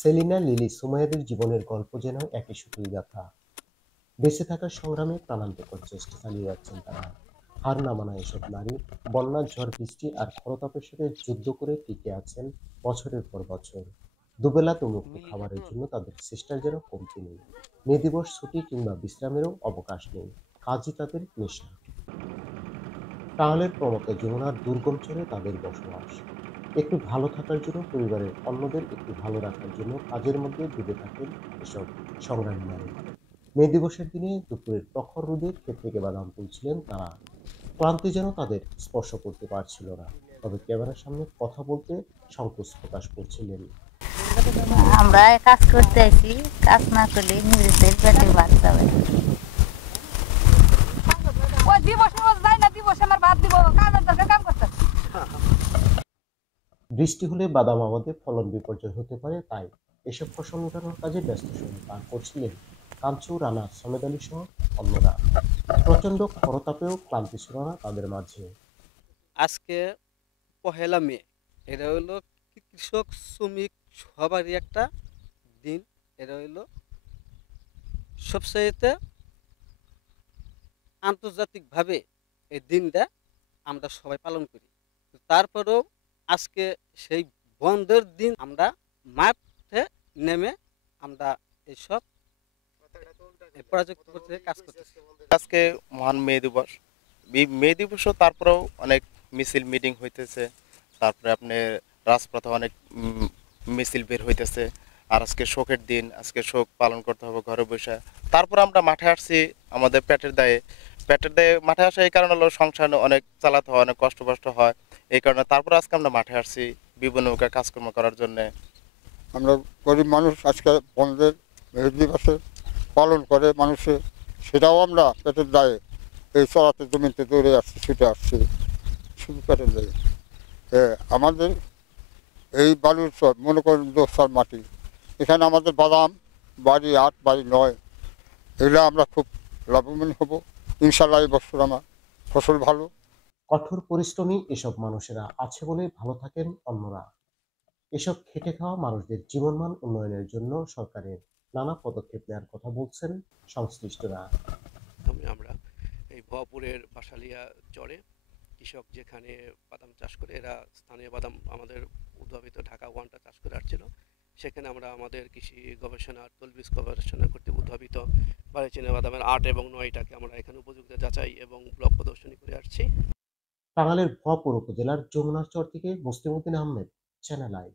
Selina, lily, সুমাইয়াদের জীবনের গল্প যেন একই সুখী গাথা। বেঁচে থাকার সংগ্রামে প্রাণান্তকর চেষ্টা চালিয়ে যাচ্ছেন তারা। হার না মানা এসব নারী বন্যা, ঝড়, বৃষ্টি আর খরতাপের সাথে যুদ্ধ করে টিকে আছেন বছরের পর বছর। দুবেলা দুমুঠো খাবারের জন্য তাদের চেষ্টার যেন কমতি নেই। মে দিবস, ছুটি কিংবা বিশ্রামেরও অবকাশ নেই। কাজই তাদের নেশা। টাঙ্গাইলের প্রমত্ত যমুনার দুর্গম চরে তাদের বসবাস। একটু ভালো থাকার জন্য, পরিবারের অন্যদের একটু ভালো রাখার জন্য কাজের মধ্যে ডুবে থাকেন এসব সংগ্রামী নারী। মে দিবসের দিনে দুপুরের প্রখর রোদে ক্ষেত থেকে বাদাম তুলছিলেন তারা। ক্লান্তি যেন তাদের স্পর্শ করতে পারছিল না, তবে ক্যামেরার সামনে কথা বলতে সংকোচ প্রকাশ করছিলেন। আমরা কাজ করতে আইছি, কাজ না করলে নিজেদের পেটে ভাত যাবে না। ওই দিবস নিবস যায় না, দিবস আমার ভাত দিব, কামের দরকার কাম করতে। বৃষ্টি হলে বাদাম আবাদে ফলন বিপর্যয় হতে পারে, তাই এসব ফসল উঠানোর কাজে ব্যস্ত সময় পার করছিলেন কাঞ্চু, রানা, সমেদ আলী সহ অন্যরা। প্রচন্ড খরতাপেও ক্লান্তি ছিল না তাদের মাঝে। আজকে পহেলা মে, এটা হইলো কৃষক শ্রমিক সবারই একটা দিন। এটা হইলো সবচাইতে আন্তর্জাতিকভাবে এই দিনটা আমরা সবাই পালন করি। তারপরেও আজকে সেই বন্ধের দিন আমরা মাঠে নেমে আমরা এইসব প্রজেক্ট করতে কাজ করতেছি। আজকে মহান মে দিবস। মে দিবসও তারপরেও অনেক মিছিল মিটিং হইতেছে, তারপরে আপনি রাজপথে অনেক মিছিল বের হইতেছে। আর আজকে শোকের দিন, আজকে শোক পালন করতে হবে ঘরে বসে। তারপর আমরা মাঠে আসছি আমাদের পেটের দায়ে মাঠে আসা এই কারণে হলো সংসার অনেক চালাতে হয়, অনেক কষ্ট হয়। এই কারণে তারপর আজকে আমরা মাঠে আসছি বিভিন্ন কাজকর্ম করার জন্যে। আমরা গরিব মানুষ, আজকে বন্ধের মে দিবসে পালন করে মানুষে, সেটাও আমরা পেটের দায়ে এই চড়াতে জমিতে দৌড়ে আসছি, ছুটে আসছি শুধু পেটের দায়ে। আমাদের এই বালুর চর, মনে করেন দোসার মাটি, এখানে আমাদের বাদাম বাড়ি 8 বাড়ি 9, এগুলো আমরা খুব লাভবান হব ইনশাল্লাহ। এই বছর আমার ফসল ভালো। কঠোর পরিশ্রমী এসব মানুষেরা আছে বলে ভালো থাকেন অন্যরা। এসব খেটে খাওয়া মানুষদের জীবনমান উন্নয়নের জন্য সরকারের নানা পদক্ষেপ নেওয়ার কথা বলছেন সংশ্লিষ্টরা। আমরা এই ভপুরের বাসালিয়া চরে কৃষক যেখানে বাদাম চাষ করে, এরা স্থানীয় বাদাম আমাদের উদ্ভাবিত ঢাকা ওয়ানটা চাষ করে আসছিল। সেখানে আমরা আমাদের কৃষি গবেষণা তলবিজ গবেষণা করতে উদ্ভাবিত বাড়িচীনা বাদামের 8 এবং 9টাকে আমরা এখানে উপযুক্ত যাচাই এবং ব্লক প্রদর্শনী করে আসছি। টাঙ্গাইলের ভপুর উপজেলার যমুনার চর থেকে মুসলিম উদ্দিন আহমেদ, চ্যানেল আই।